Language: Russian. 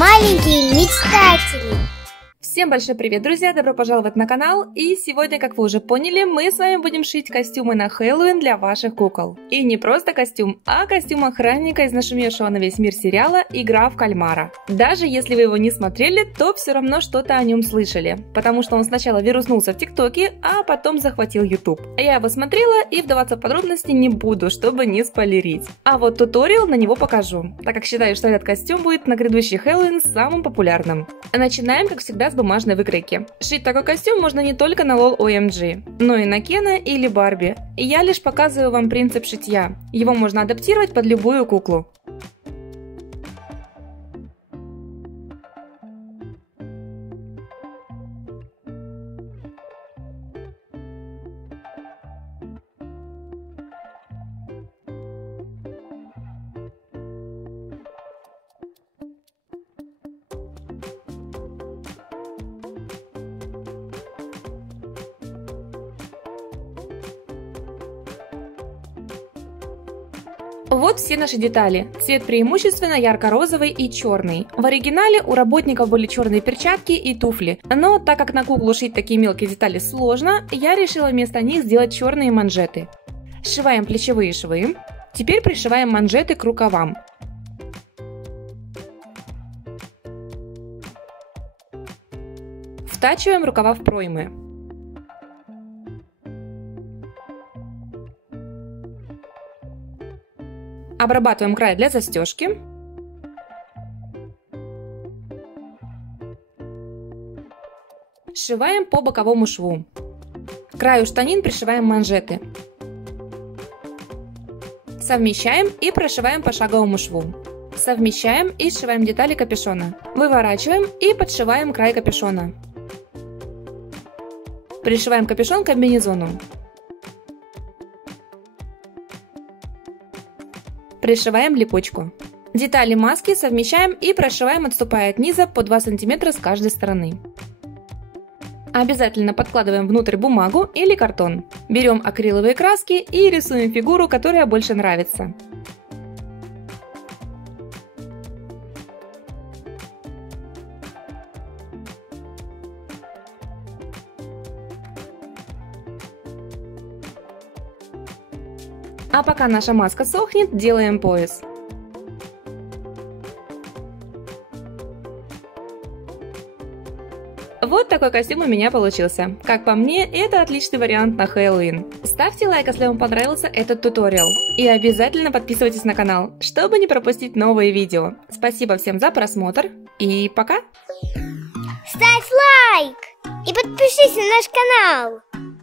маленькие мечтатели. Всем большой привет, друзья! Добро пожаловать на канал! И сегодня, как вы уже поняли, мы с вами будем шить костюмы на Хэллоуин для ваших кукол. И не просто костюм, а костюм охранника из нашумевшего на весь мир сериала «Игра в кальмара». Даже если вы его не смотрели, то все равно что-то о нем слышали, потому что он сначала вируснулся в ТикТоке, а потом захватил YouTube. Я его смотрела и вдаваться в подробности не буду, чтобы не спойлерить. А вот туториал на него покажу, так как считаю, что этот костюм будет на грядущий Хэллоуин самым популярным. Начинаем, как всегда, с бумажной выкройки. Шить такой костюм можно не только на LOL OMG, но и на Кена или Барби. И я лишь показываю вам принцип шитья. Его можно адаптировать под любую куклу. Вот все наши детали. Цвет преимущественно ярко-розовый и черный. В оригинале у работников были черные перчатки и туфли. Но так как на куклу шить такие мелкие детали сложно, я решила вместо них сделать черные манжеты. Сшиваем плечевые швы. Теперь пришиваем манжеты к рукавам. Втачиваем рукава в проймы. Обрабатываем край для застежки. Сшиваем по боковому шву. К краю штанин пришиваем манжеты. Совмещаем и прошиваем по шаговому шву. Совмещаем и сшиваем детали капюшона. Выворачиваем и подшиваем край капюшона. Пришиваем капюшон к комбинезону. Пришиваем липучку. Детали маски совмещаем и прошиваем, отступая от низа по 2 см с каждой стороны. Обязательно подкладываем внутрь бумагу или картон. Берем акриловые краски и рисуем фигуру, которая больше нравится. А пока наша маска сохнет, делаем пояс. Вот такой костюм у меня получился. Как по мне, это отличный вариант на Хэллоуин. Ставьте лайк, если вам понравился этот туториал. И обязательно подписывайтесь на канал, чтобы не пропустить новые видео. Спасибо всем за просмотр и пока! Ставь лайк и подпишись на наш канал.